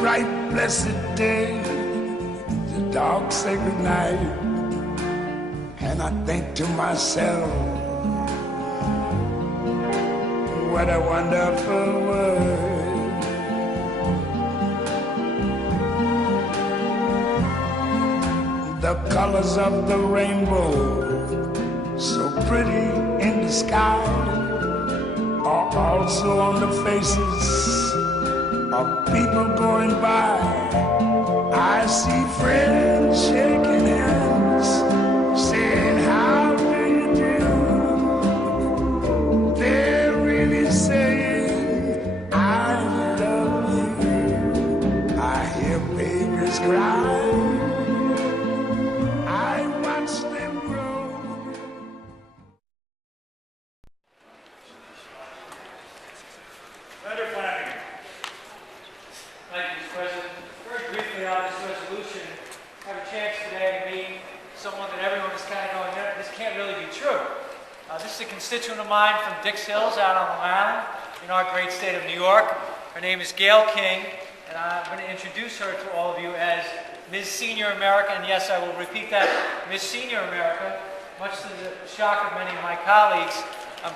bright, blessed day, the dark, sacred night, and I think to myself, what a wonderful world. The colors of the rainbow, so pretty in the sky, are also on the faces of people going by. I see friends shaking hands, saying, how do you do? They're really saying, I love you. I hear babies cry. I watch them grow. Senator Flanagan. Thank you, Mr. President. Very briefly on this resolution, I have a chance today to meet someone that everyone is kind of going, this can't really be true. This is a constituent of mine from Dix Hills out on Long Island in our great state of New York. Her name is Gail King, and I'm going to introduce her to all of you as Ms. Senior America, and yes, I will repeat that, Ms. Senior America, much to the shock of many of my colleagues.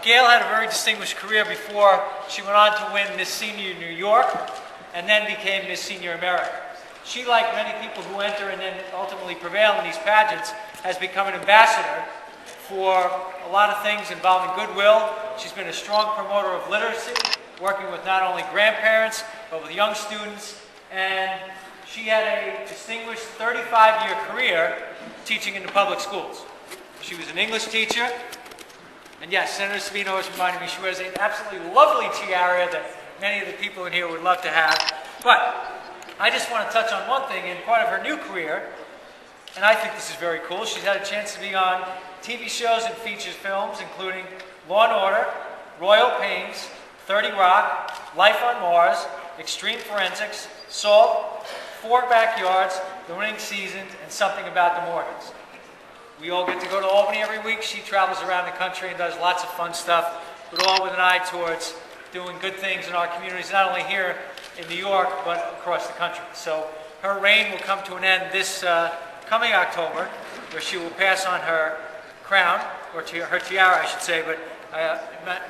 Gail had a very distinguished career before she went on to win Miss Senior New York and then became Miss Senior America. She, like many people who enter and then ultimately prevail in these pageants, has become an ambassador for a lot of things involving goodwill. She's been a strong promoter of literacy, working with not only grandparents, but with young students, and she had a distinguished 35-year career teaching in the public schools. She was an English teacher, and yes, Senator Spino has reminded me she wears an absolutely lovely tiara that many of the people in here would love to have. But I just want to touch on one thing in part of her new career, and I think this is very cool. She's had a chance to be on TV shows and feature films, including Law & Order, Royal Pains, 30 Rock, Life on Mars, Extreme Forensics, Salt, Four Backyards, The Winning Seasons, and Something About the Morgans. We all get to go to Albany every week. She travels around the country and does lots of fun stuff, but all with an eye towards doing good things in our communities, not only here in New York, but across the country. So her reign will come to an end this coming October, where she will pass on her crown, or her tiara, I should say. But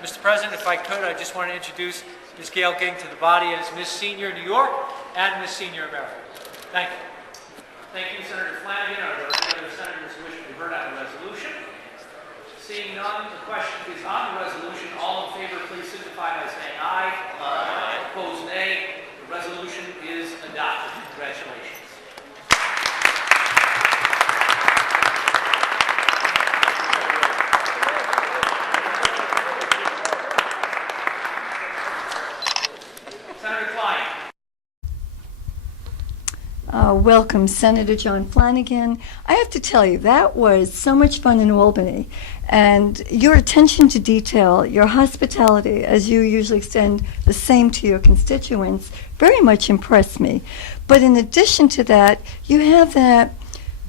Mr. President, if I could, I just want to introduce Ms. Gail King to the body as Miss Senior New York and Miss Senior America. Thank you. Thank you, Senator Flanagan. Are there any other senators who wish to be heard on the resolution? Seeing none, the question is on the resolution. All in favor, please signify by saying aye. Aye. Opposed, nay. The resolution is adopted. Congratulations. Senator Klein. Welcome, Senator John Flanagan. I have to tell you, that was so much fun in Albany. And your attention to detail, your hospitality, as you usually extend the same to your constituents, very much impressed me. But in addition to that, you have that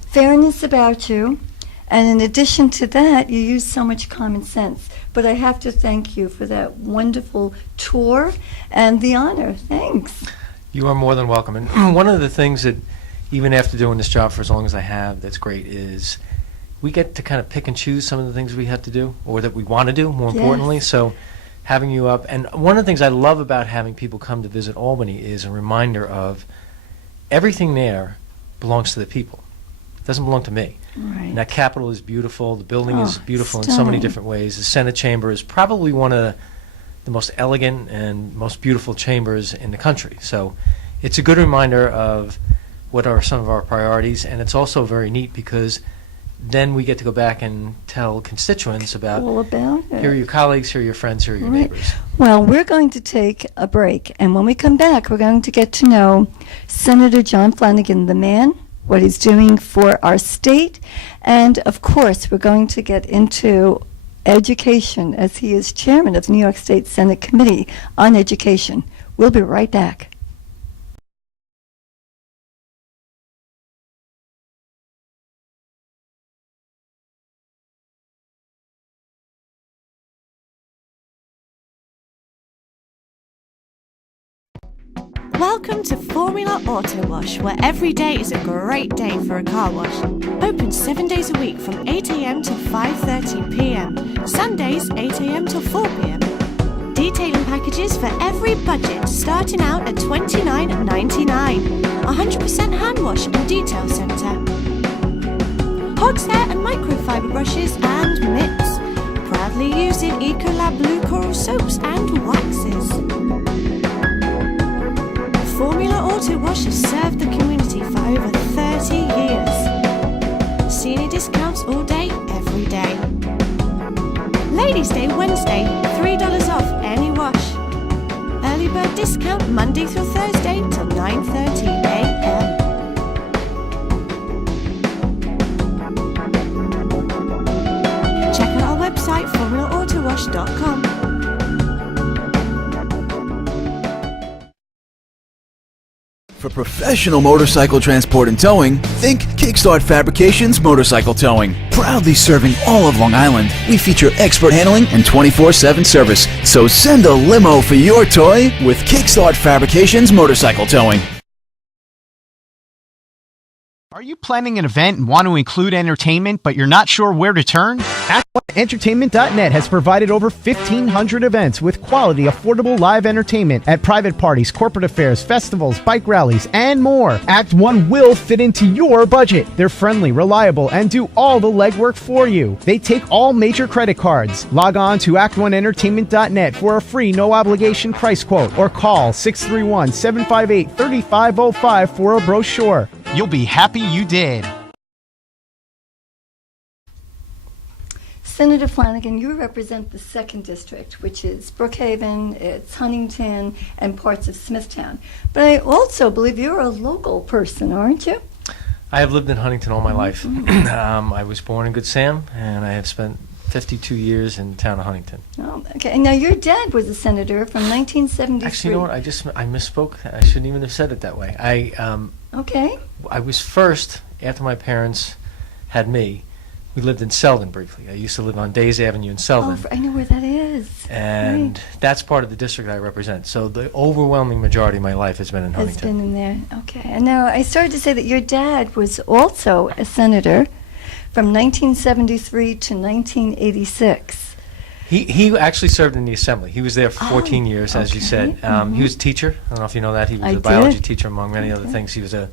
fairness about you. And in addition to that, you use so much common sense. But I have to thank you for that wonderful tour and the honor. Thanks. You are more than welcome. And one of the things that, even after doing this job for as long as I have, that's great is we get to kind of pick and choose some of the things we have to do, or that we want to do, more importantly. So having you up, and one of the things I love about having people come to visit Albany is a reminder of everything there belongs to the people. It doesn't belong to me. Right. And that Capitol is beautiful. The building is beautiful in so many stunning. different ways. The Senate chamber is probably one of the most elegant and most beautiful chambers in the country. So it's a good reminder of what are some of our priorities, and it's also very neat because then we get to go back and tell constituents about, All about it. here are your colleagues, here are your friends, here are your Right. neighbors. Well, we're going to take a break, and when we come back, we're going to get to know Senator John Flanagan, the man, what he's doing for our state, and of course, we're going to get into education, as he is chairman of the New York State Senate Committee on Education. We'll be right back. Welcome to Formula Auto Wash, where every day is a great day for a car wash. Open 7 days a week from 8 a.m. till 5:30 p.m. Sundays 8 a.m. till 4 p.m. Detailing packages for every budget, starting out at $29.99. 100% hand wash and detail centre. Horsehair and microfiber brushes and mitts. Proudly using Ecolab Blue Coral soaps and waxes. Formula Auto Wash has served the community for over 30 years. Senior discounts all day, every day. Ladies' Day Wednesday, $3 off any wash. Early bird discount Monday through Thursday till 9:30 a.m. Check out our website, formulaautowash.com. For professional motorcycle transport and towing, think Kickstart Fabrications Motorcycle Towing. Proudly serving all of Long Island, we feature expert handling and 24/7 service. So send a limo for your toy with Kickstart Fabrications Motorcycle Towing. Are you planning an event and want to include entertainment, but you're not sure where to turn? ActOneEntertainment.net has provided over 1,500 events with quality, affordable live entertainment at private parties, corporate affairs, festivals, bike rallies, and more. Act One will fit into your budget. They're friendly, reliable, and do all the legwork for you. They take all major credit cards. Log on to ActOneEntertainment.net for a free, no-obligation price quote, or call 631-758-3505 for a brochure. You'll be happy you did. Senator Flanagan, you represent the 2nd District, which is Brookhaven, it's Huntington, and parts of Smithtown. But I also believe you're a local person, aren't you? I have lived in Huntington all my life. I was born in Good Sam, and I have spent 52 years in the town of Huntington. Oh, okay. And now your dad was a senator from 1973. Actually, you know what? I misspoke. I shouldn't even have said it that way. Okay. I was first, after my parents had me, we lived in Selden briefly. I used to live on Days Avenue in Selden. Oh, I know where that is. And that's part of the district I represent. So the overwhelming majority of my life has been in Has Huntington. been in there. Okay. And now I started to say that your dad was also a senator from 1973 to 1986. He actually served in the assembly. He was there for 14 years, as you said. Okay. He was a teacher. I don't know if you know that. He was I a biology did. teacher, among many other things. He was a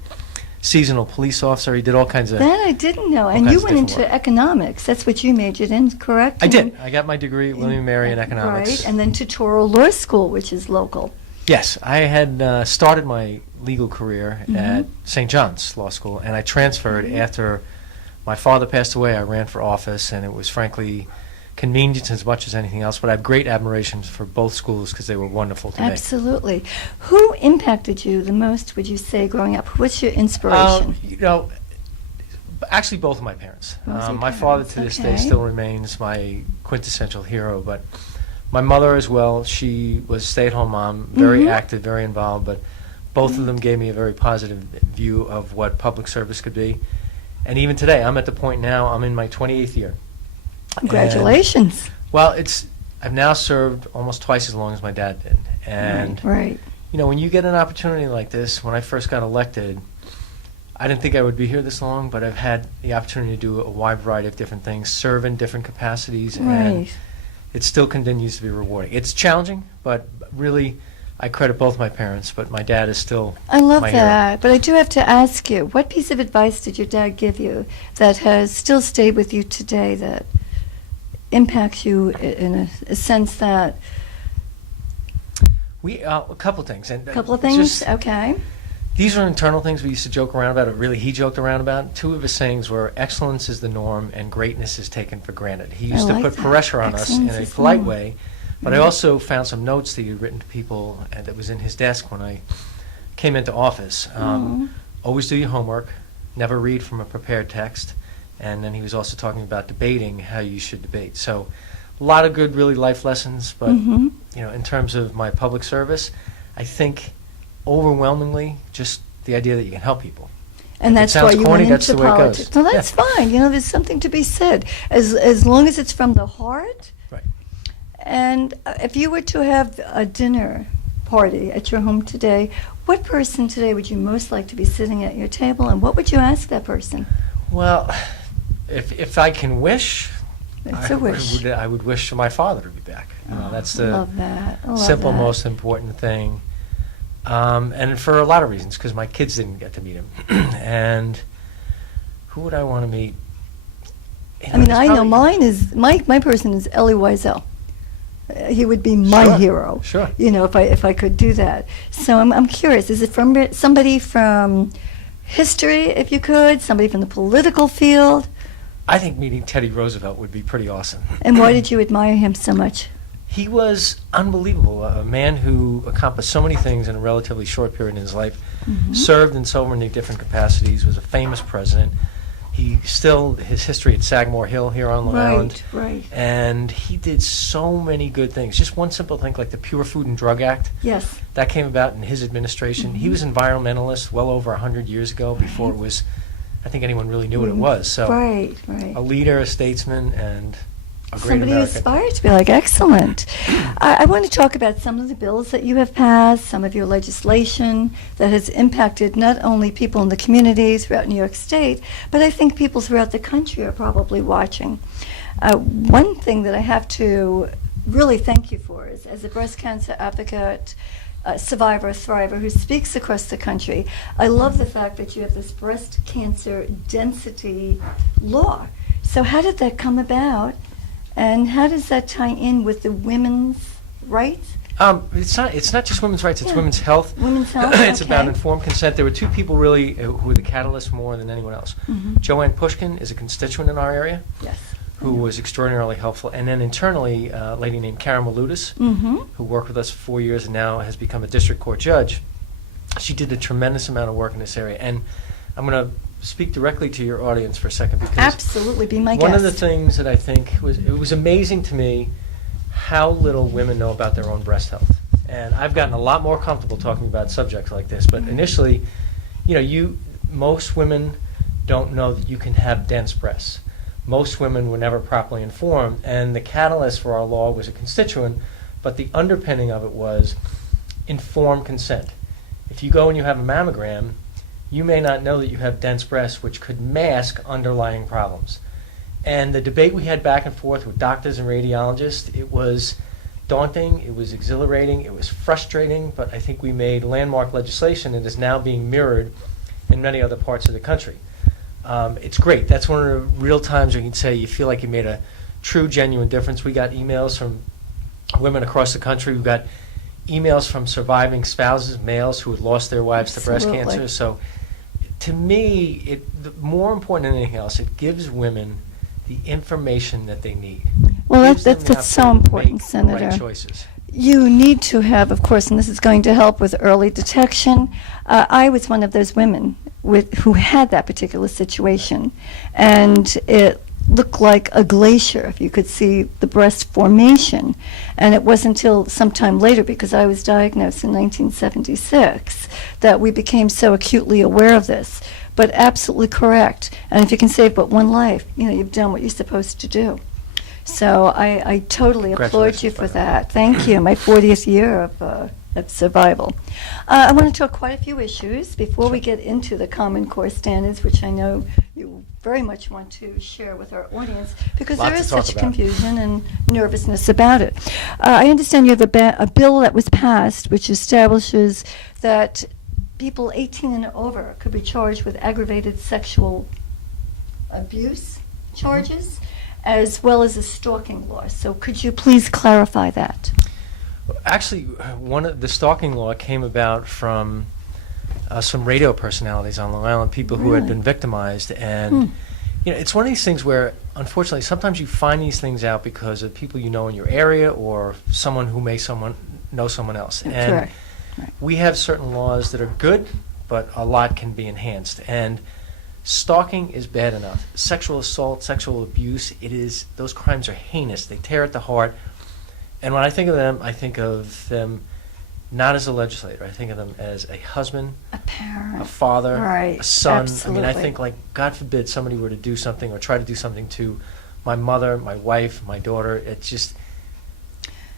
seasonal police officer. He did all kinds of... That I didn't know. And kinds you of went different into work. economics. That's what you majored in, correct? I did. I got my degree at William & Mary in economics. Right. And then to Toro Law School, which is local. Yes, I had started my legal career at St. John's Law School, and I transferred after my father passed away. I ran for office, and it was frankly convenience as much as anything else, but I have great admiration for both schools because they were wonderful to me. Absolutely. Who impacted you the most, would you say, growing up? What's your inspiration? Actually both of my parents. Both your My father to parents, this day okay. still remains my quintessential hero, but my mother as well. She was a stay-at-home mom, very active, very involved, but both of them gave me a very positive view of what public service could be. And even today, I'm at the point now, I'm in my 28th year. Congratulations. Well, I've now served almost twice as long as my dad did. And, Right. you know, when you get an opportunity like this, when I first got elected, I didn't think I would be here this long, but I've had the opportunity to do a wide variety of different things, serve in different capacities, and Right. it still continues to be rewarding. It's challenging, but really, I credit both my parents, but my dad is still I love my hero. that. But I do have to ask you, what piece of advice did your dad give you that has still stayed with you today, that impacts you in a sense that... A couple things. And Couple of it's things? just- Okay. These are internal things we used to joke around about, or really he joked around about. Two of his sayings were, excellence is the norm and greatness is taken for granted. He used to like put that. pressure on us in Excellence a is the polite norm. way, but I also found some notes that he had written to people and that was in his desk when I came into office. Always do your homework, never read from a prepared text, and then he was also talking about debating, how you should debate. So a lot of good, really life lessons, but you know, in terms of my public service, I think overwhelmingly just the idea that you can help people. And If it that's sounds why you corny, went that's into the way it goes. politics. No, that's fine. You know, there's something to be said. As long as it's from the heart. Right. And if you were to have a dinner party at your home today, what person today would you most like to be sitting at your table, and what would you ask that person? Well, if I can wish, It's a wish. I would wish for my father to be back. That's the Love that. I love simple, that. most important thing. And for a lot of reasons, because my kids didn't get to meet him. And who would I want to meet? I mean, it's I know probably- mine is, my person is Elie Wiesel. He would be my Sure, hero. sure. If I could do that. So I'm curious, is it from somebody from history, if you could, somebody from the political field? I think meeting Teddy Roosevelt would be pretty awesome. And why did you admire him so much? He was unbelievable, a man who accomplished so many things in a relatively short period in his life, served in so many different capacities, was a famous president. His history at Sagamore Hill here on Long Island. Right. And he did so many good things. Just one simple thing like the Pure Food and Drug Act. Yes. That came about in his administration. He was environmentalist well over 100 years ago, before it was, I think anyone really knew what it was. So Right. a leader, a statesman, and a great Somebody who American. aspired to be like, excellent. I want to talk about some of the bills that you have passed, some of your legislation that has impacted not only people in the community throughout New York State, but I think people throughout the country are probably watching. One thing that I have to really thank you for is, as a breast cancer advocate, survivor, thriver, who speaks across the country, I love the fact that you have this breast cancer density law. So how did that come about? And how does that tie in with the women's rights? It's not just women's rights, it's Yeah. women's health. Women's health, It's okay. about informed consent. There were two people really who were the catalyst more than anyone else. Joanne Pushkin is a constituent in our area Yes. who was extraordinarily helpful. And then internally, a lady named Karen Maludis, who worked with us for 4 years and now has become a district court judge. She did a tremendous amount of work in this area. And I'm going to speak directly to your audience for a second, because Absolutely, be my guest. one of the things that I think was amazing to me how little women know about their own breast health. And I've gotten a lot more comfortable talking about subjects like this. But initially, most women don't know that you can have dense breasts. Most women were never properly informed, and the catalyst for our law was a constituent, but the underpinning of it was informed consent. If you go and you have a mammogram, you may not know that you have dense breasts, which could mask underlying problems. And the debate we had back and forth with doctors and radiologists, it was daunting, it was exhilarating, it was frustrating, but I think we made landmark legislation that is now being mirrored in many other parts of the country. It's great. That's one of the real times where you can say you feel like you made a true, genuine difference. We got emails from women across the country. We got emails from surviving spouses, males who had lost their wives to breast Absolutely. cancer. So to me, more important than anything else, it gives women the information that they need. Well, Gives them the that's so opportunity to important, make Senator. Right choices. You need to have, of course, and this is going to help with early detection. I was one of those women who had that particular situation, and it looked like a glacier if you could see the breast formation. And it wasn't until sometime later, because I was diagnosed in 1976, that we became so acutely aware of this. But absolutely correct. And if you can save but one life, you've done what you're supposed to do. So I totally applaud you Congratulations, for by the way. that. Thank you. My 40th year of survival. I want to talk quite a few issues before we get into the Common Core standards, which I know you very much want to share with our audience, because Lot there to is talk such about. confusion and nervousness about it. I understand you have a bill that was passed which establishes that people 18 and over could be charged with aggravated sexual abuse charges, as well as a stalking law. So could you please clarify that? Actually, the stalking law came about from some radio personalities on Long Island, people who had Really? been victimized. And it's one of these things where, unfortunately, sometimes you find these things out because of people you know in your area or someone who may know someone else. And Correct. Right. we have certain laws that are good, but a lot can be enhanced. And stalking is bad enough. Sexual assault, sexual abuse, those crimes are heinous. They tear at the heart. And when I think of them not as a legislator. I think of them as a husband, A parent. a father, Right, a son. I mean, I absolutely. think, like, God forbid somebody were to do something or try to do something to my mother, my wife, my daughter. It's just,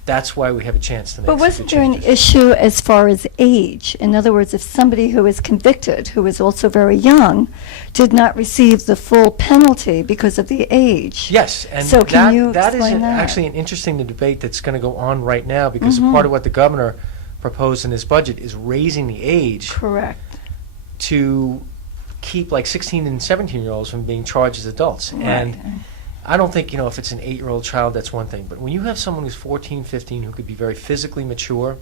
that's why we have a chance to make But some wasn't good there an changes. issue as far as age? In other words, if somebody who is convicted, who is also very young, did not receive the full penalty because of the age? Yes, and So can you that is explain that? actually an interesting debate that's going to go on right now, because Mm-hmm. part of what the governor proposed in his budget is raising the age Correct. to keep like 16 and 17-year-olds from being charged as adults. And Right. I don't think, if it's an 8-year-old child, that's one thing. But when you have someone who's 14, 15, who could be very physically mature,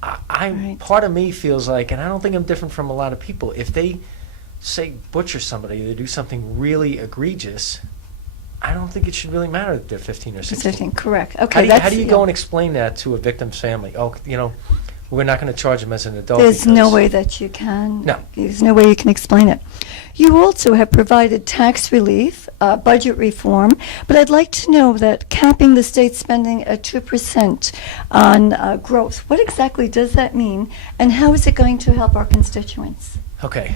Right. part of me feels like, and I don't think I'm different from a lot of people, if they, say, butcher somebody, they do something really egregious, I don't think it should really matter that they're 15 or 16. 15, correct. Okay, How do you yeah. go and explain that to a victim's family? Oh, we're not going to charge them as an adult. There's no because- way that you can. No. There's no way you can explain it. You also have provided tax relief, budget reform, but I'd like to know that capping the state spending at 2% on growth, what exactly does that mean, and how is it going to help our constituents? Okay,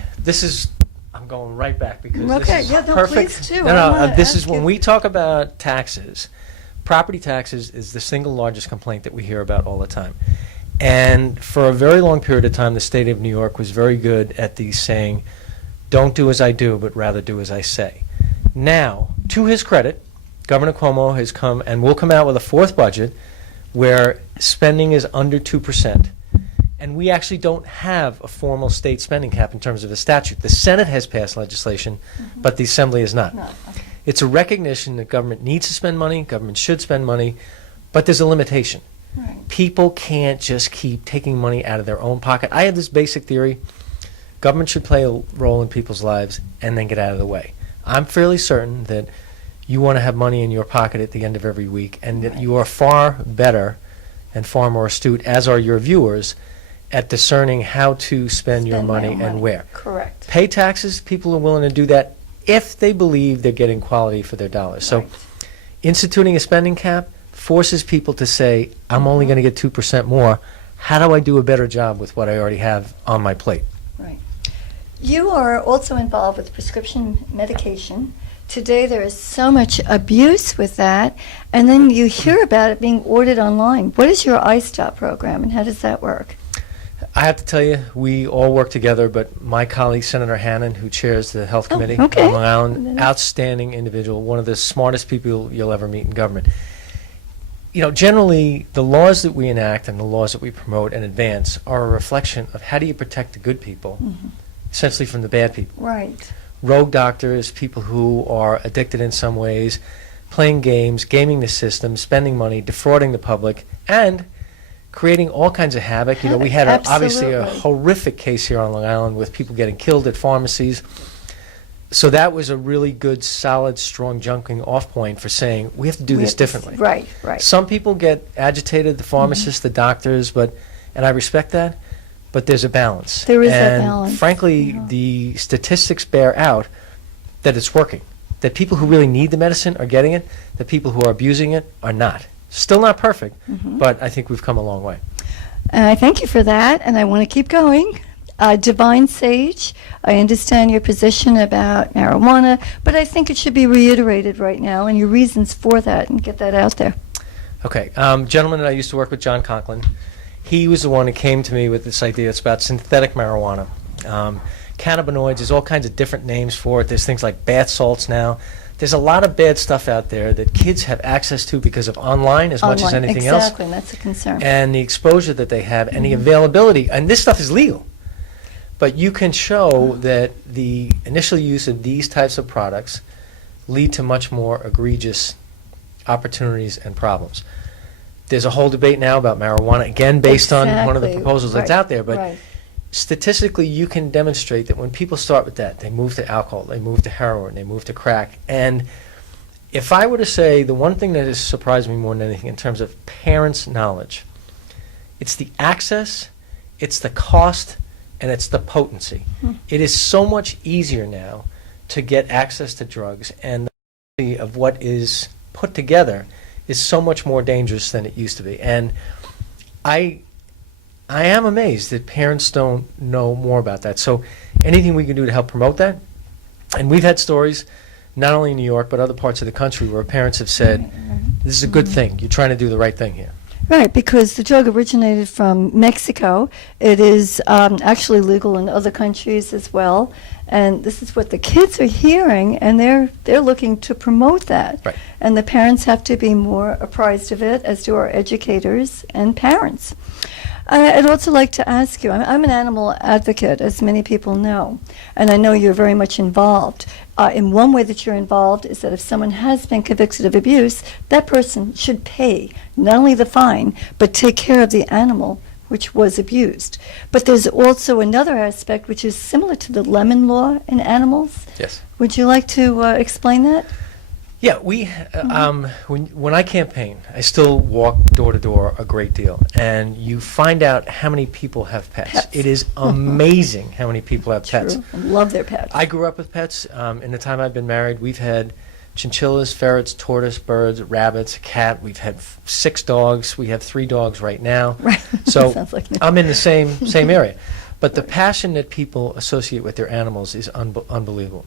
I'm going right back because Okay, this is yeah, no, perfect. please do. No, I no, wanna this is ask when you- we talk about taxes. Property taxes is the single largest complaint that we hear about all the time. And for a very long period of time, the state of New York was very good at the saying, don't do as I do, but rather do as I say. Now, to his credit, Governor Cuomo has come and will come out with a fourth budget where spending is under 2%. And we actually don't have a formal state spending cap in terms of a statute. The Senate has passed legislation, but the Assembly has not. No, okay. It's a recognition that government needs to spend money, government should spend money, but there's a limitation. Right. People can't just keep taking money out of their own pocket. I have this basic theory: government should play a role in people's lives and then get out of the way. I'm fairly certain that you want to have money in your pocket at the end of every week, and that you are far better and far more astute, as are your viewers, at discerning how to spend your Spend my money own and where. Correct. Pay taxes, people are willing to do that if they believe they're getting quality for their dollars. So Right. instituting a spending cap forces people to say, I'm only going to get 2% more. How do I do a better job with what I already have on my plate? Right. You are also involved with prescription medication. Today there is so much abuse with that, and then you hear about it being ordered online. What is your iStop program, and how does that work? I have to tell you, we all work together, but my colleague, Senator Hannan, who chairs the Health Oh, Committee okay. on Long Island, Then- outstanding individual, one of the smartest people you'll ever meet in government. Generally, the laws that we enact and the laws that we promote and advance are a reflection of how do you protect the good people, essentially from the bad people. Right. Rogue doctors, people who are addicted in some ways, playing games, gaming the system, spending money, defrauding the public, and creating all kinds of havoc. We had obviously a Absolutely. horrific case here on Long Island with people getting killed at pharmacies. So that was a really good, solid, strong jumping off point for saying we have to do We this have to differently. Right, right. Some people get agitated, the pharmacists, the doctors, and I respect that, but there's a balance. There is a and balance, frankly, yeah. the statistics bear out that it's working, that people who really need the medicine are getting it, that people who are abusing it are not. Still not perfect, but I think we've come a long way. I thank you for that, and I want to keep going. Divine Sage, I understand your position about marijuana, but I think it should be reiterated right now and your reasons for that, and get that out there. Okay, gentleman that I used to work with, John Conklin, he was the one who came to me with this idea. It's about synthetic marijuana. Cannabinoids, there's all kinds of different names for it. There's things like bath salts now. There's a lot of bad stuff out there that kids have access to because of online as much as Online, anything else. Exactly, and that's a concern. And the exposure that they have and the availability. And this stuff is legal. But you can show that the initial use of these types of products lead to much more egregious opportunities and problems. There's a whole debate now about marijuana, again, based on one of the Exactly, proposals that's right, out there. But right. statistically, you can demonstrate that when people start with that, they move to alcohol, they move to heroin, they move to crack. And if I were to say the one thing that has surprised me more than anything in terms of parents' knowledge, it's the access, it's the cost, and it's the potency. It is so much easier now to get access to drugs, and the quality of what is put together is so much more dangerous than it used to be. And I am amazed that parents don't know more about that. So anything we can do to help promote that. And we've had stories, not only in New York, but other parts of the country, where parents have said, This is a good thing. You're trying to do the right thing here. Right, because the drug originated from Mexico. It is actually legal in other countries as well. And this is what the kids are hearing, and they're looking to promote that. Right. And the parents have to be more apprised of it, as do our educators and parents. I'd also like to ask you, I'm an animal advocate, as many people know, and I know you're very much involved. In one way that you're involved is that if someone has been convicted of abuse, that person should pay not only the fine, but take care of the animal which was abused. But there's also another aspect which is similar to the lemon law in animals. Yes. Would you like to explain that? Yeah, when I campaign, I still walk door to door a great deal, and you find out how many people have pets. It is amazing how many people have pets. True. I love their pets. I grew up with pets. In the time I've been married, we've had chinchillas, ferrets, tortoise, birds, rabbits, a cat. We've had 6 dogs. We have 3 dogs right now. Right. So Sounds like me. I'm in the same area. But the passion that people associate with their animals is unbelievable.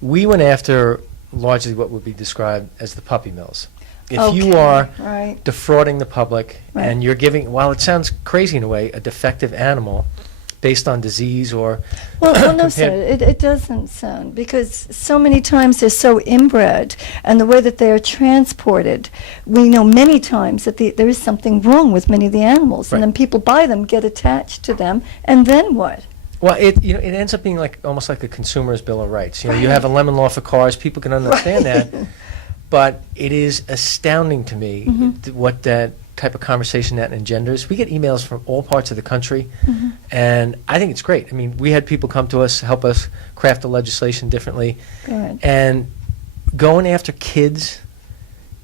We went after largely what would be described as the puppy mills. If you are right. defrauding the public Right. and you're giving, while it sounds crazy in a way, a defective animal based on disease or Well, no, sir, it doesn't sound, because so many times they're so inbred, and the way that they are transported, we know many times that there is something wrong with many of the animals, Right. and then people buy them, get attached to them, and then what? Well, it ends up being almost like a consumer's bill of rights. You have a lemon law for cars. People can understand that, but it is astounding to me what that type of conversation that engenders. We get emails from all parts of the country, and I think it's great. I mean, we had people come to us, help us craft the legislation differently, Good. and going after kids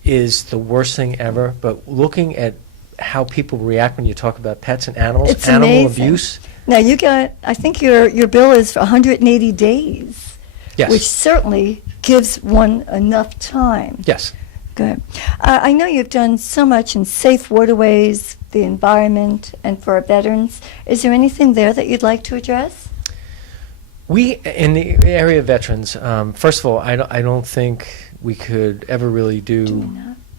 is the worst thing ever. But looking at how people react when you talk about pets and animals, It's animal amazing. abuse. Now, I think your bill is for 180 days, Yes. which certainly gives one enough time. Yes. Good. I know you've done so much in safe waterways, the environment, and for our veterans. Is there anything there that you'd like to address? We, in the area of veterans, first of all, I don't think we could ever really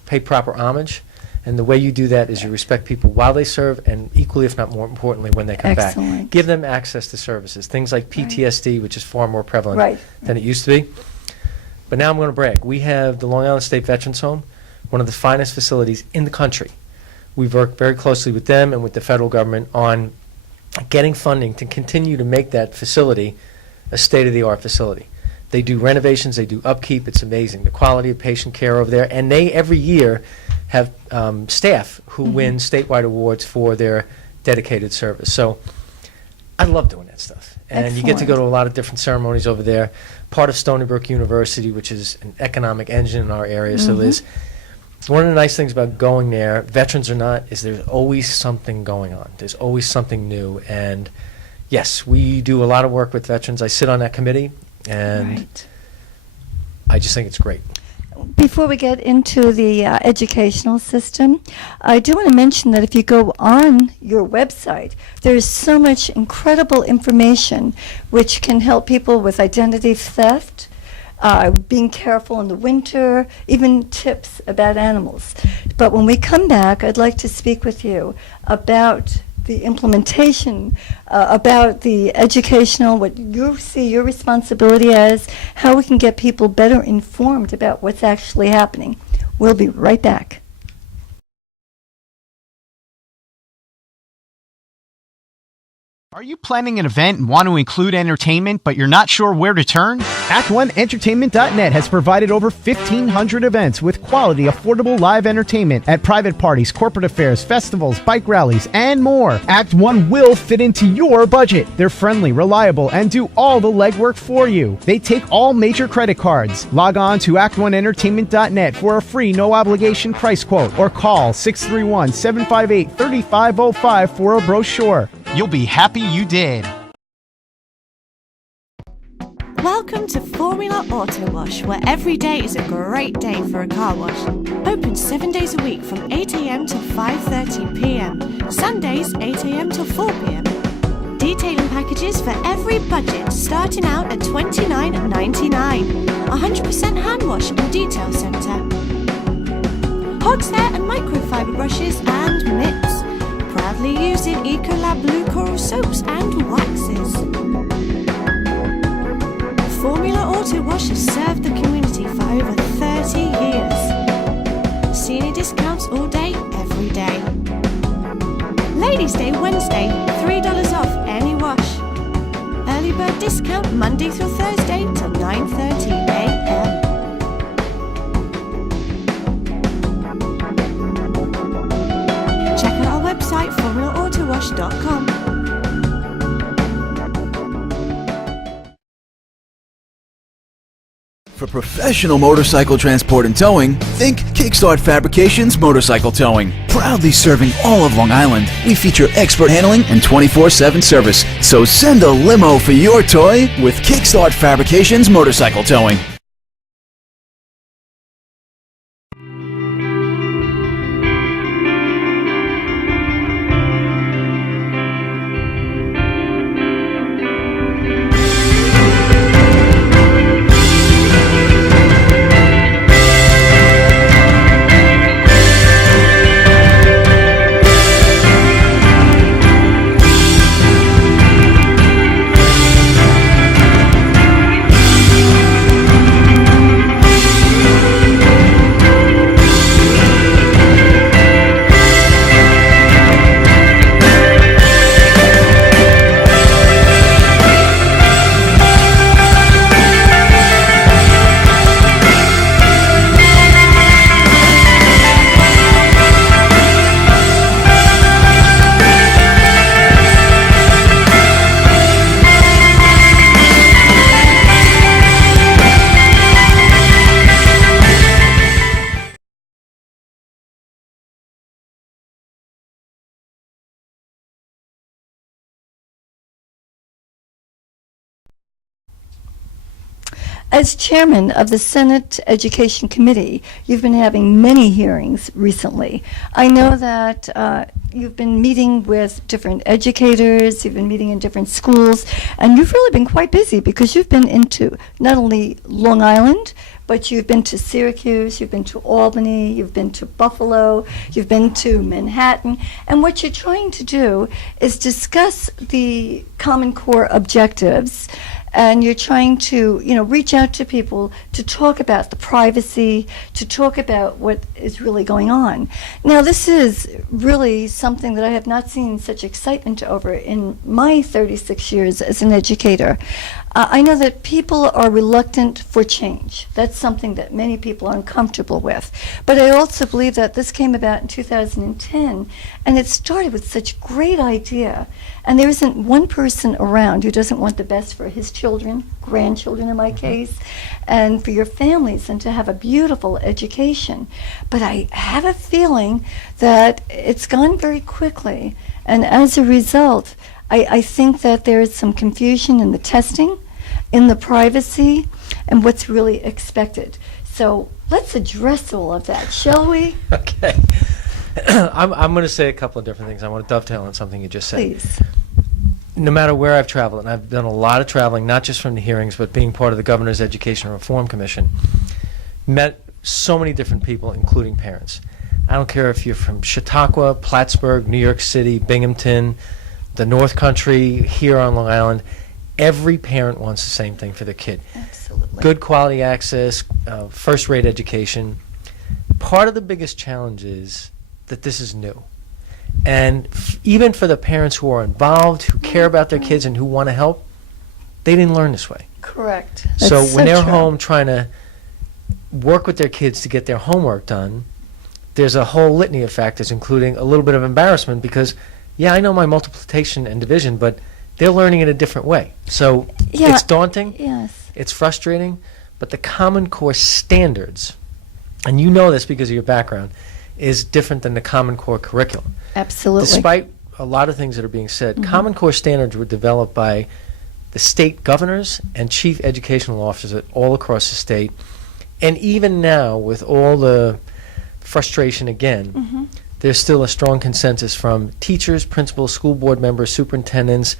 pay proper homage. And the way you do that is you respect people while they serve, and equally, if not more importantly, when they come back. Excellent. Give them access to services, things like PTSD, which is far more prevalent Right. than it used to be. But now I'm going to brag. We have the Long Island State Veterans Home, one of the finest facilities in the country. We've worked very closely with them and with the federal government on getting funding to continue to make that facility a state-of-the-art facility. They do renovations, they do upkeep. It's amazing, the quality of patient care over there. And they, every year, have staff who win statewide awards for their dedicated service. So I love doing that stuff. And you get to go to a lot of different ceremonies over there. Part of Stony Brook University, which is an economic engine in our area. So there's one of the nice things about going there, veterans or not, is there's always something going on. There's always something new. And yes, we do a lot of work with veterans. I sit on that committee, and Right. I just think it's great. Before we get into the educational system, I do want to mention that if you go on your website, there is so much incredible information which can help people with identity theft, being careful in the winter, even tips about animals. But when we come back, I'd like to speak with you about the implementation, about the educational, what you see your responsibility as, how we can get people better informed about what's actually happening. We'll be right back. Are you planning an event and want to include entertainment, but you're not sure where to turn? Act1Entertainment.net has provided over 1,500 events with quality, affordable live entertainment at private parties, corporate affairs, festivals, bike rallies, and more. Act 1 will fit into your budget. They're friendly, reliable, and do all the legwork for you. They take all major credit cards. Log on to Act1Entertainment.net for a free, no-obligation price quote, or call 631-758-3505 for a brochure. You'll be happy you did. Welcome to Formula Auto Wash, where every day is a great day for a car wash. Open 7 days a week from 8 a.m. to 5:30 p.m. Sundays 8 a.m. till 4 p.m. Detailing packages for every budget, starting out at $29.99. 100% hand wash and detail centre. Hog's hair and microfiber brushes and mitts. Proudly using Ecolab Blue Coral soaps and waxes. Formula Auto Wash has served the community for over 30 years. Senior discounts all day, every day. Ladies' Day Wednesday, $3 off any wash. Early bird discount Monday through Thursday till 9:30 a.m. Check out our website, formulaautowash.com. For professional motorcycle transport and towing, think Kickstart Fabrications Motorcycle Towing. Proudly serving all of Long Island, we feature expert handling and 24/7 service. So send a limo for your toy with Kickstart Fabrications Motorcycle Towing. As chairman of the Senate Education Committee, you've been having many hearings recently. I know that you've been meeting with different educators, you've been meeting in different schools, and you've really been quite busy because you've been into not only Long Island, but you've been to Syracuse, you've been to Albany, you've been to Buffalo, you've been to Manhattan, and what you're trying to do is discuss the Common Core objectives, and you're trying to, reach out to people to talk about the privacy, to talk about what is really going on. Now, this is really something that I have not seen such excitement over in my 36 years as an educator. I know that people are reluctant for change. That's something that many people are uncomfortable with. But I also believe that this came about in 2010, and it started with such great idea. And there isn't one person around who doesn't want the best for his children, grandchildren in my case, and for your families, and to have a beautiful education. But I have a feeling that it's gone very quickly, and as a result, I think that there is some confusion in the testing, in the privacy, and what's really expected. So let's address all of that, shall we? Okay. I'm going to say a couple of different things. I want to dovetail on something you just said. Please. No matter where I've traveled, and I've done a lot of traveling, not just from the hearings, but being part of the Governor's Education Reform Commission, met so many different people, including parents. I don't care if you're from Chautauqua, Plattsburgh, New York City, Binghamton, the North Country, here on Long Island. Every parent wants the same thing for their kid. Absolutely. Good quality access, first-rate education. Part of the biggest challenge is that this is new. And even for the parents who are involved, who care about their kids and who want to help, they didn't learn this way. Correct. So That's when they're true. home trying to work with their kids to get their homework done, there's a whole litany of factors, including a little bit of embarrassment because, yeah, I know my multiplication and division, but they're learning it a different way. So Yeah, it's daunting, Yes. it's frustrating, but the Common Core standards, and you know this because of your background, is different than the Common Core curriculum. Absolutely. Despite a lot of things that are being said, Common Core standards were developed by the state governors and chief educational officers all across the state. And even now, with all the frustration again, there's still a strong consensus from teachers, principals, school board members, superintendents,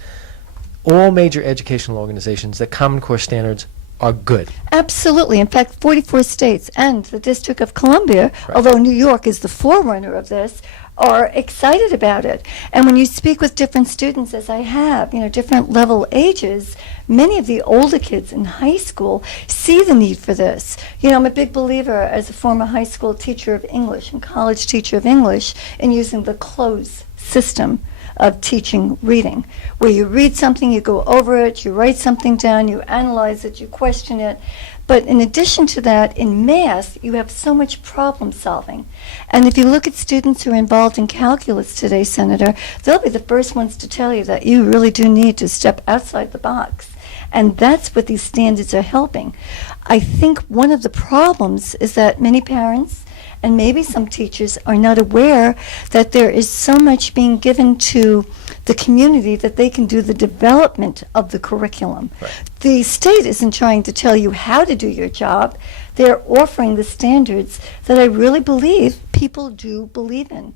all major educational organizations that Common Core standards are good. Absolutely. In fact, 44 states and the District of Columbia, although New York is the forerunner of this, are excited about it. And when you speak with different students, as I have, different level ages, many of the older kids in high school see the need for this. I'm a big believer, as a former high school teacher of English and college teacher of English, in using the closed system of teaching reading, where you read something, you go over it, you write something down, you analyze it, you question it. But in addition to that, in math, you have so much problem solving. And if you look at students who are involved in calculus today, Senator, they'll be the first ones to tell you that you really do need to step outside the box. And that's what these standards are helping. I think one of the problems is that many parents and maybe some teachers are not aware that there is so much being given to the community that they can do the development of the curriculum. Right. The state isn't trying to tell you how to do your job. They're offering the standards that I really believe people do believe in.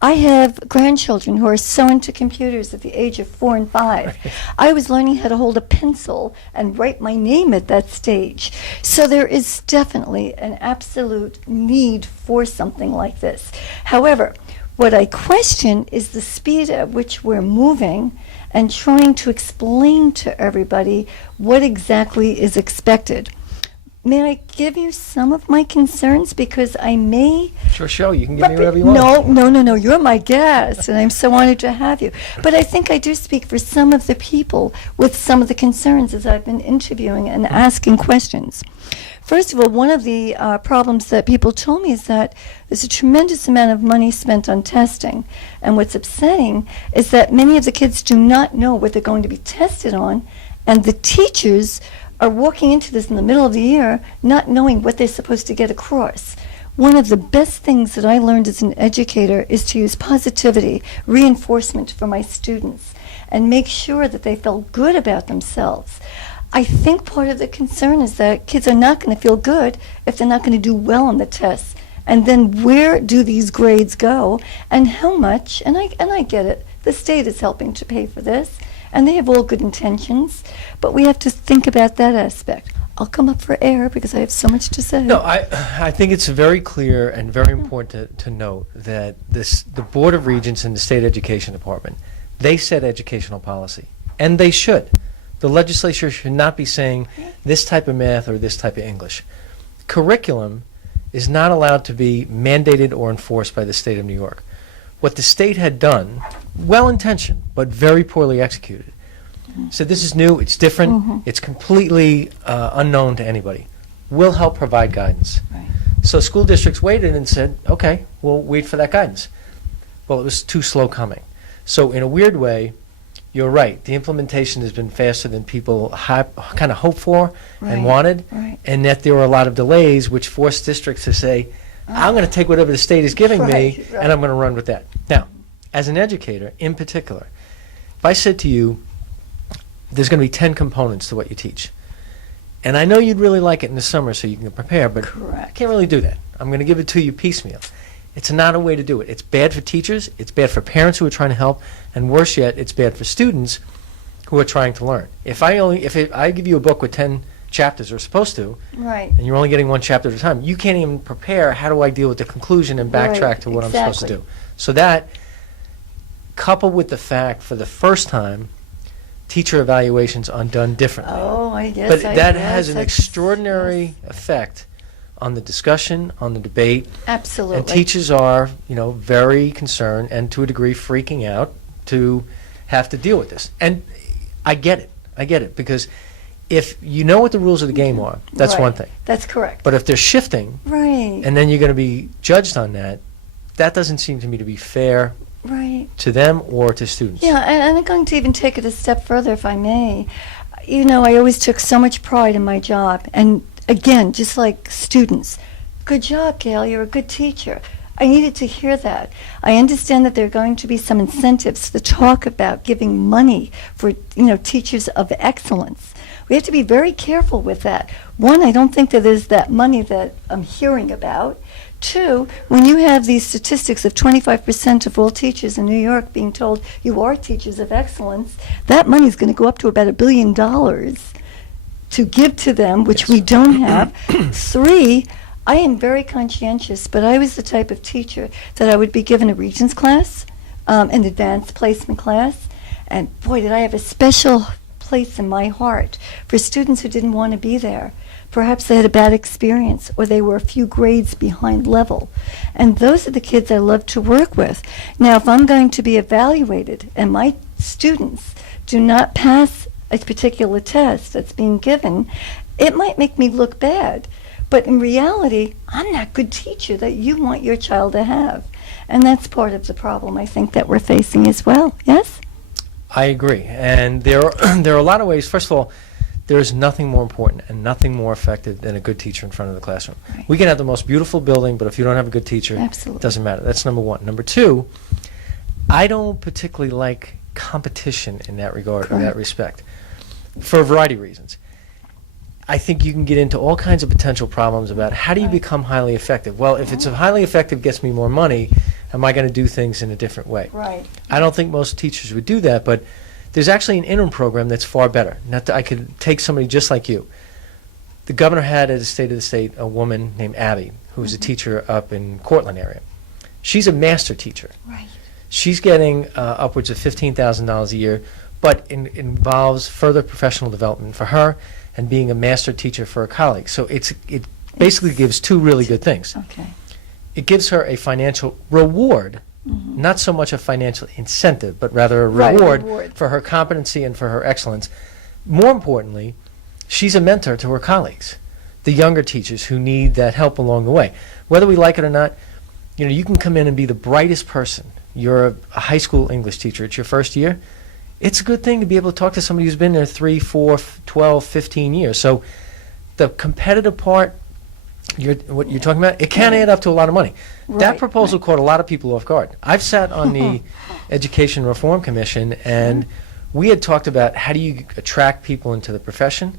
I have grandchildren who are so into computers at the age of 4 and 5. I was learning how to hold a pencil and write my name at that stage. So there is definitely an absolute need for something like this. However, what I question is the speed at which we're moving and trying to explain to everybody what exactly is expected. May I give you some of my concerns? Because I may... Sure, you can give me whatever you want. No, you're my guest, and I'm so honored to have you. But I think I do speak for some of the people with some of the concerns as I've been interviewing and asking questions. First of all, one of the problems that people told me is that there's a tremendous amount of money spent on testing. And what's upsetting is that many of the kids do not know what they're going to be tested on, and the teachers are walking into this in the middle of the year not knowing what they're supposed to get across. One of the best things that I learned as an educator is to use positivity, reinforcement for my students, and make sure that they felt good about themselves. I think part of the concern is that kids are not going to feel good if they're not going to do well on the tests. And then where do these grades go, and how much? And I get it. The state is helping to pay for this, and they have all good intentions, but we have to think about that aspect. I'll come up for air because I have so much to say. No, I think it's very clear and very important to note that the Board of Regents and the State Education Department, they set educational policy, and they should. The legislature should not be saying this type of math or this type of English. Curriculum is not allowed to be mandated or enforced by the state of New York. What the state had done, well-intentioned, but very poorly executed, said this is new, it's different, it's completely unknown to anybody. We'll help provide guidance. Right. So school districts waited and said, okay, we'll wait for that guidance. Well, it was too slow coming. So in a weird way, you're right, the implementation has been faster than people kind of hoped for and wanted, and that there were a lot of delays which forced districts to say, I'm going to take whatever the state is giving me, and I'm going to run with that. Now, as an educator, in particular, if I said to you, there's going to be 10 components to what you teach, and I know you'd really like it in the summer so you can prepare, but I can't really do that. I'm going to give it to you piecemeal. It's not a way to do it. It's bad for teachers, it's bad for parents who are trying to help, and worse yet, it's bad for students who are trying to learn. If I give you a book with 10 chapters are supposed to, and you're only getting one chapter at a time, you can't even prepare how do I deal with the conclusion and backtrack to what I'm supposed to do. So that, coupled with the fact for the first time, teacher evaluations are done differently. Oh, I guess. But that has an extraordinary effect on the discussion, on the debate. Absolutely. And teachers are, very concerned and to a degree freaking out to have to deal with this. And I get it, because if you know what the rules of the game are, that's one thing. That's correct. But if they're shifting, and then you're going to be judged on that, that doesn't seem to me to be fair to them or to students. Yeah, and I'm going to even take it a step further, if I may. I always took so much pride in my job. And again, just like students, good job, Gail, you're a good teacher. I needed to hear that. I understand that there are going to be some incentives to talk about giving money for, teachers of excellence. We have to be very careful with that. One, I don't think that there's that money that I'm hearing about. Two, when you have these statistics of 25% of all teachers in New York being told you are teachers of excellence, that money is going to go up to about $1 billion. to give to them, which we don't have. 3, I am very conscientious, but I was the type of teacher that I would be given a Regents class, an advanced placement class, and boy, did I have a special place in my heart for students who didn't want to be there. Perhaps they had a bad experience, or they were a few grades behind level. And those are the kids I love to work with. Now, if I'm going to be evaluated and my students do not pass a particular test that's being given, it might make me look bad. But in reality, I'm that good teacher that you want your child to have. And that's part of the problem, I think, that we're facing as well. Yes? I agree. And there are a lot of ways. First of all, there is nothing more important and nothing more effective than a good teacher in front of the classroom. Right. We can have the most beautiful building, but if you don't have a good teacher, Absolutely. it doesn't matter. That's number one. Number two, I don't particularly like competition in that regard, in that respect, for a variety of reasons. I think you can get into all kinds of potential problems about how do you become highly effective. Well, if it's a highly effective gets me more money, am I going to do things in a different way? Right. I don't think most teachers would do that, but there's actually an interim program that's far better. Not that I could take somebody just like you. The governor had at the State of the State a woman named Abby, who was a teacher up in Cortland area. She's a master teacher. Right. She's getting upwards of $15,000 a year, but involves further professional development for her and being a master teacher for her colleagues. So it basically gives two really good things. Okay. It gives her a financial reward, not so much a financial incentive, but rather a reward for her competency and for her excellence. More importantly, she's a mentor to her colleagues, the younger teachers who need that help along the way. Whether we like it or not, you can come in and be the brightest person. You're a high school English teacher. It's your first year. It's a good thing to be able to talk to somebody who's been there 3, 4, 12, 15 years. So the competitive part, what you're talking about, it can add up to a lot of money. That proposal caught a lot of people off guard. I've sat on the Education Reform Commission, and we had talked about how do you attract people into the profession.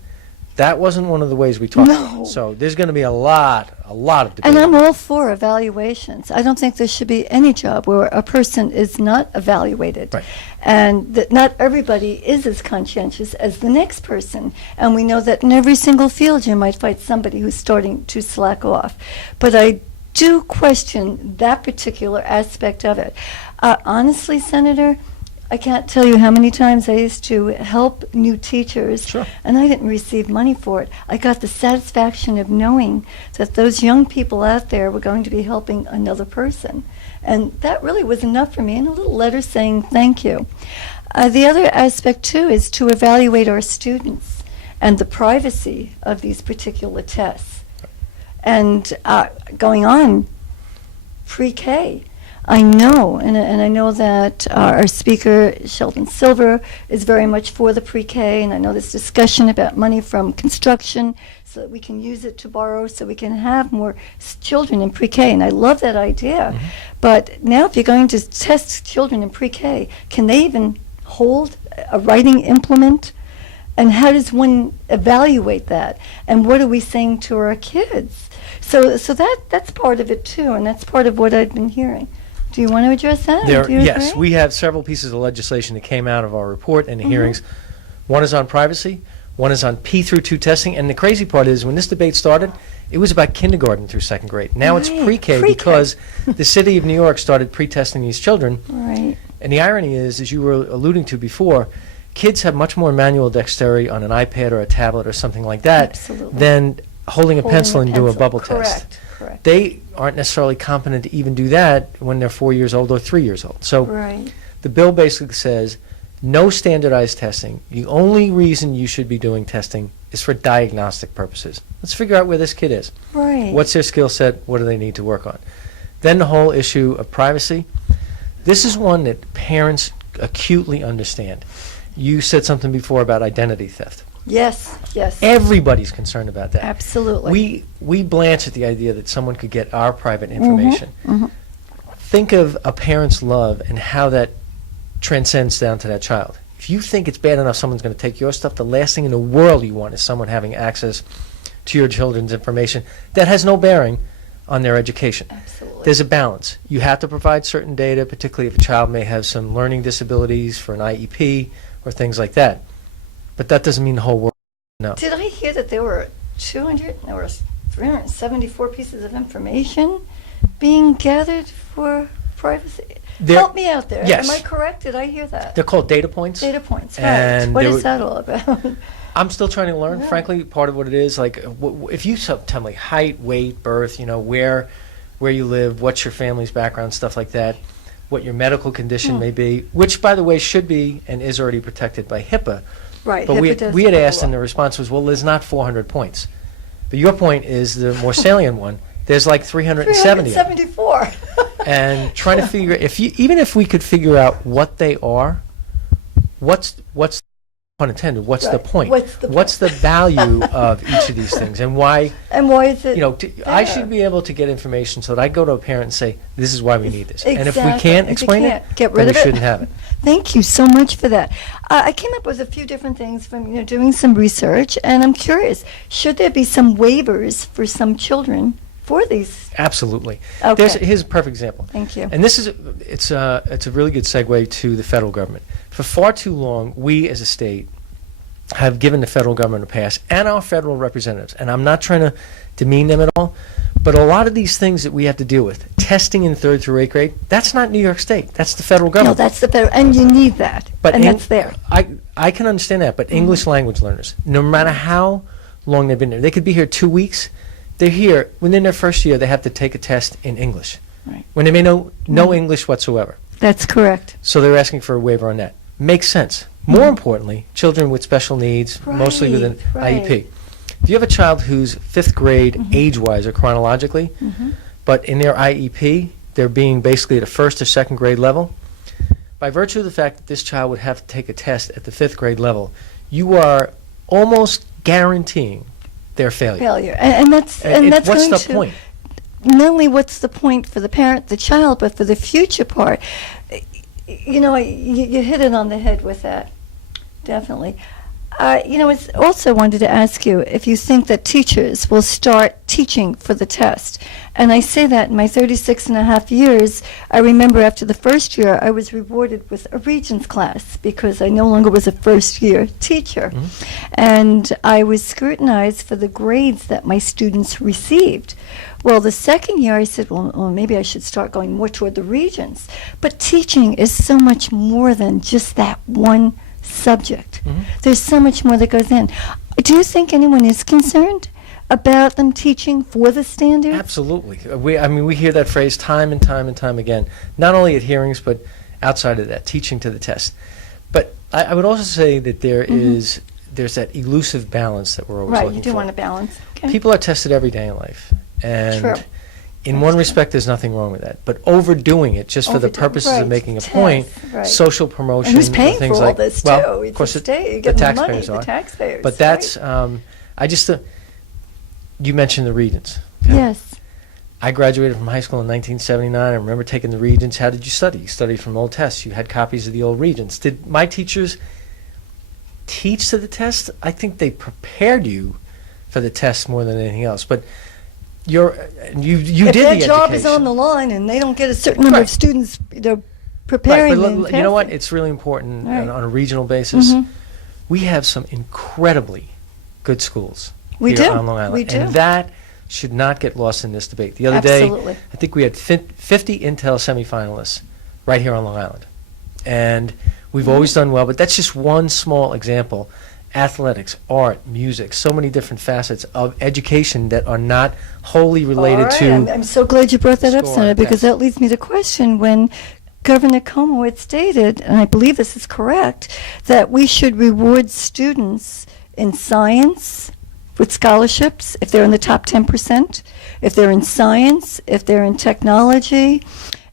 That wasn't one of the ways we talked about. So there's going to be a lot of debate. And I'm all for evaluations. I don't think there should be any job where a person is not evaluated. Right. And that not everybody is as conscientious as the next person. And we know that in every single field you might find somebody who's starting to slack off. But I do question that particular aspect of it. Honestly, Senator, I can't tell you how many times I used to help new teachers, and I didn't receive money for it. I got the satisfaction of knowing that those young people out there were going to be helping another person. And that really was enough for me, and a little letter saying thank you. The other aspect, too, is to evaluate our students and the privacy of these particular tests. And going on, pre-K, I know, and I know that our speaker, Sheldon Silver, is very much for the pre-K, and I know there's discussion about money from construction so that we can use it to borrow so we can have more children in pre-K, and I love that idea. But now if you're going to test children in pre-K, can they even hold a writing implement? And how does one evaluate that? And what are we saying to our kids? So that's part of it, too, and that's part of what I've been hearing. Do you want to address that? Yes, we have several pieces of legislation that came out of our report and the hearings. One is on privacy, one is on P through 2 testing, and the crazy part is when this debate started, it was about kindergarten through 2nd grade. Now it's pre-K because the city of New York started pre-testing these children. Right. And the irony is, as you were alluding to before, kids have much more manual dexterity on an iPad or a tablet or something like that than holding a pencil and do a bubble test. Correct. They aren't necessarily competent to even do that when they're 4 years old or 3 years old. So the bill basically says no standardized testing. The only reason you should be doing testing is for diagnostic purposes. Let's figure out where this kid is. Right. What's their skill set? What do they need to work on? Then the whole issue of privacy. This is one that parents acutely understand. You said something before about identity theft. Yes. Everybody's concerned about that. Absolutely. We blanch at the idea that someone could get our private information. Think of a parent's love and how that transcends down to that child. If you think it's bad enough someone's going to take your stuff, the last thing in the world you want is someone having access to your children's information that has no bearing on their education. Absolutely. There's a balance. You have to provide certain data, particularly if a child may have some learning disabilities for an IEP or things like that. But that doesn't mean the whole world No. Did I hear that there were 374 pieces of information being gathered for privacy? Help me out there. Yes. Am I correct? Did I hear that? They're called data points. Data points, right. And What there is were- that all about? I'm still trying to learn. Yeah. Frankly, part of what it is, like, if you tell me height, weight, birth, where you live, what's your family's background, stuff like that, what your medical condition may be, which, by the way, should be and is already protected by HIPAA. Right. But HIPAA does we had cover asked, a and lot. the response was, well, there's not 400 points. But your point is the more salient one. There's like 370 of them. 374. And trying to figure, even if we could figure out what they are, what's pun intended, what's the Right. point? What's the value of each of these things, and why? And why is it I there? should be able to get information so that I go to a parent and say, this is why we need this. And if we Exactly. can't If you explain can't, it, get then rid we of it. shouldn't have it. Thank you so much for that. I came up with a few different things from doing some research, and I'm curious, should there be some waivers for some children for these? Absolutely. Okay. Here's a perfect example. Thank you. And it's a really good segue to the federal government. For far too long, we as a state have given the federal government a pass, and our federal representatives, and I'm not trying to demean them at all, but a lot of these things that we have to deal with, testing in 3rd through 8th grade, that's not New York State, that's the federal No, government. that's the better, and you need that, and that's there. I can understand that, but English language learners, no matter how long they've been there, they could be here 2 weeks, they're here, within their first year, they have to take a test in English, Right. when they may know no English whatsoever. That's correct. So they're asking for a waiver on that. Makes sense. More importantly, children with special needs, mostly with an Right, IEP. If you have a child who's 5th grade age-wise or chronologically, but in their IEP, they're being basically at a 1st or 2nd grade level, by virtue of the fact that this child would have to take a test at the 5th grade level, you are almost guaranteeing their failure. Failure, and that's What's going the to point? not only what's the point for the parent, the child, but for the future part. You hit it on the head with that, definitely. I also wanted to ask you if you think that teachers will start teaching for the test. And I say that in my 36 and a half years, I remember after the first year, I was rewarded with a Regents class because I no longer was a first-year teacher. And I was scrutinized for the grades that my students received. Well, the second year I said, well, maybe I should start going more toward the Regents. But teaching is so much more than just that one subject. There's so much more that goes in. Do you think anyone is concerned about them teaching for the standards? Absolutely. We hear that phrase time and time and time again, not only at hearings, but outside of that, teaching to the test. But I would also say that there's that elusive balance that we're always Right, looking you do for. want to balance. Okay. People are tested every day in life. And True. in That's one true. respect, there's nothing wrong with that. But overdoing it just for the Overdoing, purposes right, of making a tests, point, right. social promotion, And who's paying things for all like, this, well, too? of It's course, the state, you the get the money, taxpayers the are. taxpayers, But that's, you mentioned the Regents. okay? Yes. I graduated from high school in 1979. I remember taking the Regents. How did you study? You studied from old tests. You had copies of the old Regents. Did my teachers teach to the test? I think they prepared you for the test more than anything else. But you If did their the job education. is on the line and they don't get a certain number Right. of students, they're Right, preparing but them. you know what? passing. It's really important Right. on a regional basis. Mhm. We have some incredibly good schools We here do. on Long Island. We do. And that should not get lost in this debate. The other Absolutely. day, I think we had 50 Intel semifinalists right here on Long Island. And we've Mm-hmm. always done well, but that's just one small example. Athletics, art, music, so many different facets of education that are not wholly related All right. to... I'm so glad you brought that up, score Senator, on because tests. that leads me to question when Governor Como had stated, and I believe this is correct, that we should reward students in science with scholarships if they're in the top 10%, if they're in science, if they're in technology,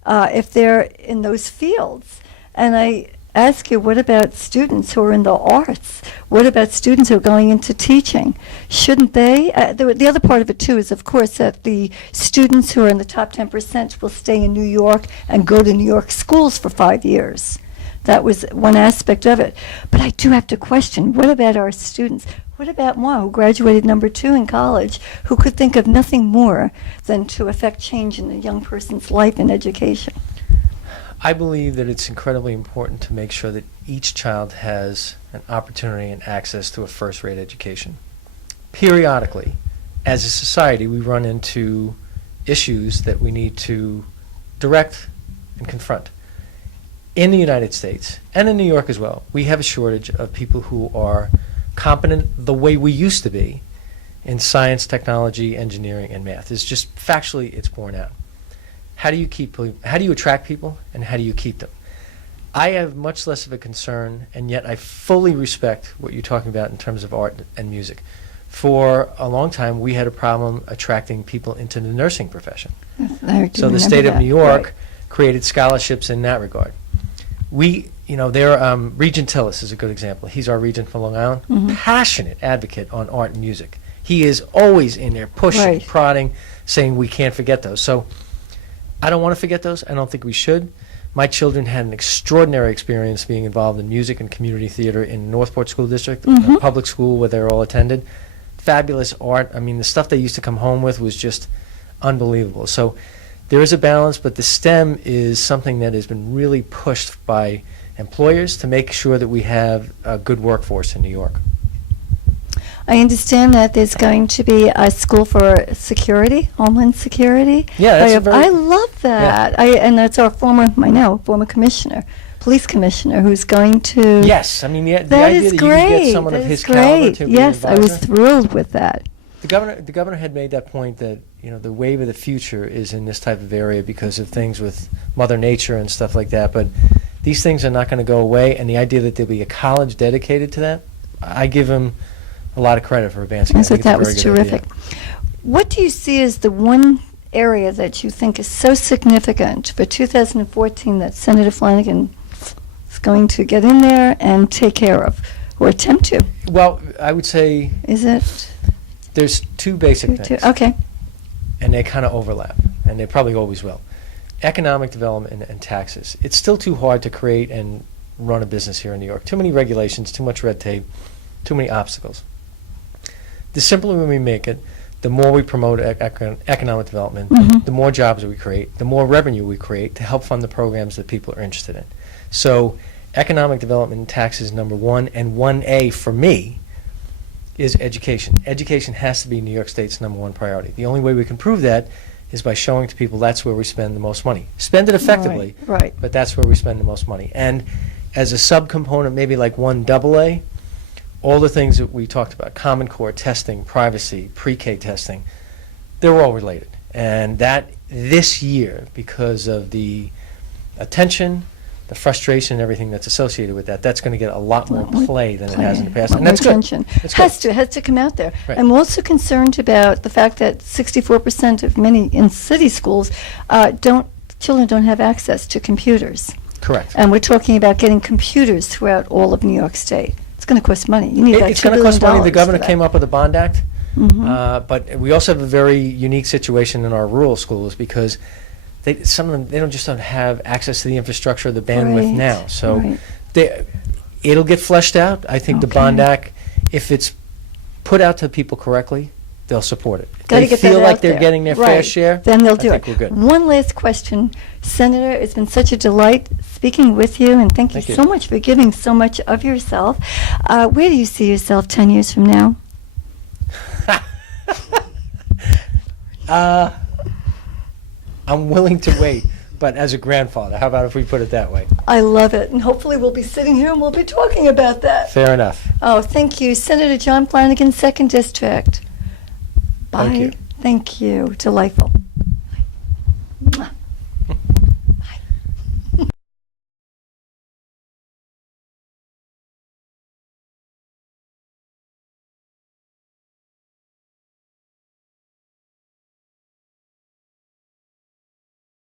if they're in those fields. And I ask you, what about students who are in the arts? What about students who are going into teaching? Shouldn't they? The other part of it, too, is, of course, that the students who are in the top 10% will stay in New York and go to New York schools for 5 years. That was one aspect of it. But I do have to question, what about our students? What about moi, who graduated number 2 in college, who could think of nothing more than to affect change in a young person's life and education? I believe that it's incredibly important to make sure that each child has an opportunity and access to a first-rate education. Periodically, as a society, we run into issues that we need to direct and confront. In the United States, and in New York as well, we have a shortage of people who are competent the way we used to be in science, technology, engineering, and math. It's just factually, it's borne out. How do you attract people, and how do you keep them? I have much less of a concern, and yet I fully respect what you're talking about in terms of art and music. For a long time, we had a problem attracting people into the nursing profession. So the state of New York created scholarships in that regard. Regent Tillis is a good example. He's our regent for Long Island. Passionate advocate on art and music. He is always in there pushing, prodding, saying we can't forget those. So I don't want to forget those. I don't think we should. My children had an extraordinary experience being involved in music and community theater in Northport School District, a public school where they were all attended. Fabulous art. I mean, the stuff they used to come home with was just unbelievable. So there is a balance, but the STEM is something that has been really pushed by employers to make sure that we have a good workforce in New York. I understand that there's going to be a school for security, Homeland Security. Yeah, that's I love that. Yeah. And that's our former commissioner, police commissioner, who's going to... Yes, I mean, the That idea is that great. you can get someone of That his is caliber great. to be Yes, an I was advisor. thrilled with that. The governor had made that point that, you know, the wave of the future is in this type of area because of things with Mother Nature and stuff like that. But these things are not going to go away, and the idea that there'll be a college dedicated to that, I give him a lot of credit for advancing I that. thought that was It's a very good terrific. idea. What do you see as the one area that you think is so significant for 2014 that Senator Flanagan is going to get in there and take care of, or attempt to? Well, I would say Is it? there's two basic things, Okay. and they kind of overlap, and they probably always will. Economic development and taxes. It's still too hard to create and run a business here in New York. Too many regulations, too much red tape, too many obstacles. The simpler we make it, the more we promote economic development, the more jobs we create, the more revenue we create to help fund the programs that people are interested in. So economic development and taxes number one, and 1A for me is education. Education has to be New York State's number one priority. The only way we can prove that is by showing to people that's where we spend the most money. Spend it effectively, Right. but that's where we spend the most money. And as a subcomponent, maybe like 1AA, all the things that we talked about, Common Core, testing, privacy, pre-K testing, they're all related. And that this year, because of the attention, the frustration, and everything that's associated with that, that's going to get a lot more play than it has in the past. And that's good. Attention. That's good. Has to come out there. Right. I'm also concerned about the fact that 64% of many in city schools children don't have access to computers. Correct. And we're talking about getting computers throughout all of New York State. It's going to cost money. You need about It's $2 going to cost money. The billion governor for that. came up with a bond act, but we also have a very unique situation in our rural schools because some of them don't have access to the infrastructure, the bandwidth Right, now. So right. it'll get fleshed out. I think the bond Okay. act, if it's put out to people correctly, they'll support it. If Gotta they get that feel out like they're there. getting their fair Right. share, Then they'll I do think it. we're good. One last question. Senator, it's been such a delight speaking with you, and thank you Thank you. so much for giving so much of yourself. Where do you see yourself 10 years from now? I'm willing to wait, but as a grandfather, how about if we put it that way? I love it, and hopefully we'll be sitting here and we'll be talking about that. Fair enough. Oh, thank you. Senator John Flanagan, 2nd District. Bye. Thank you. Thank you. Delightful.